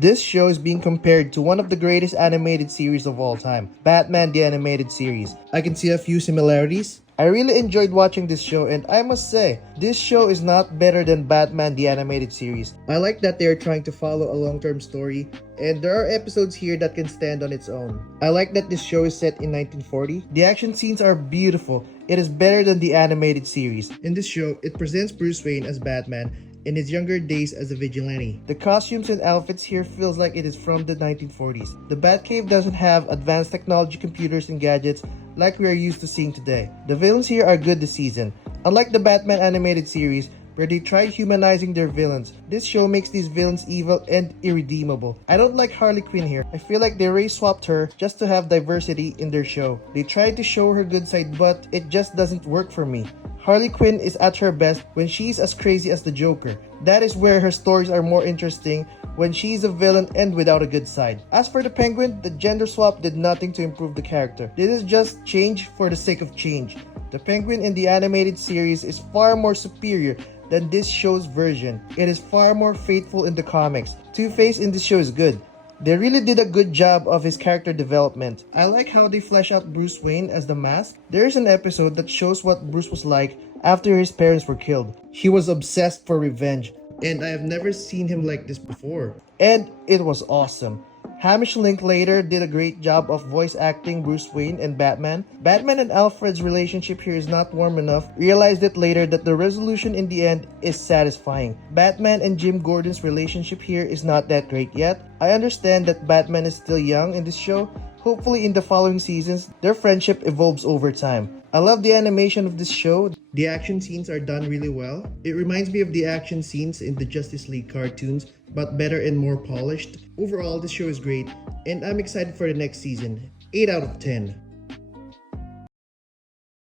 This show is being compared to one of the greatest animated series of all time, Batman the Animated Series. I can see a few similarities. I really enjoyed watching this show, and I must say, this show is not better than Batman the Animated Series. I like that they are trying to follow a long-term story, and there are episodes here that can stand on its own. I like that this show is set in 1940. The action scenes are beautiful. It is better than the animated series. In this show, it presents Bruce Wayne as Batman in his younger days as a vigilante. The costumes and outfits here feels like it is from the 1940s. The Batcave doesn't have advanced technology, computers, and gadgets like we are used to seeing today. The villains here are good this season. Unlike the Batman animated series, where they try humanizing their villains, this show makes these villains evil and irredeemable. I don't like Harley Quinn here. I feel like they race swapped her just to have diversity in their show. They tried to show her good side, but it just doesn't work for me. Harley Quinn is at her best when she's as crazy as the Joker. That is where her stories are more interesting, when she's a villain and without a good side. As for the Penguin, the gender swap did nothing to improve the character. This is just change for the sake of change. The Penguin in the animated series is far more superior than this show's version. It is far more faithful in the comics. Two-Face in this show is good. They really did a good job of his character development. I like how they flesh out Bruce Wayne as the Mask. There is an episode that shows what Bruce was like after his parents were killed. He was obsessed for revenge, and I have never seen him like this before. And it was awesome. Hamish Linklater did a great job of voice acting Bruce Wayne and Batman. Batman and Alfred's relationship here is not warm enough. Realized it later that the resolution in the end is satisfying. Batman and Jim Gordon's relationship here is not that great yet. I understand that Batman is still young in this show. Hopefully in the following seasons, their friendship evolves over time. I love the animation of this show. The action scenes are done really well. It reminds me of the action scenes in the Justice League cartoons, but better and more polished. Overall, this show is great, and I'm excited for the next season. 8 out of 10.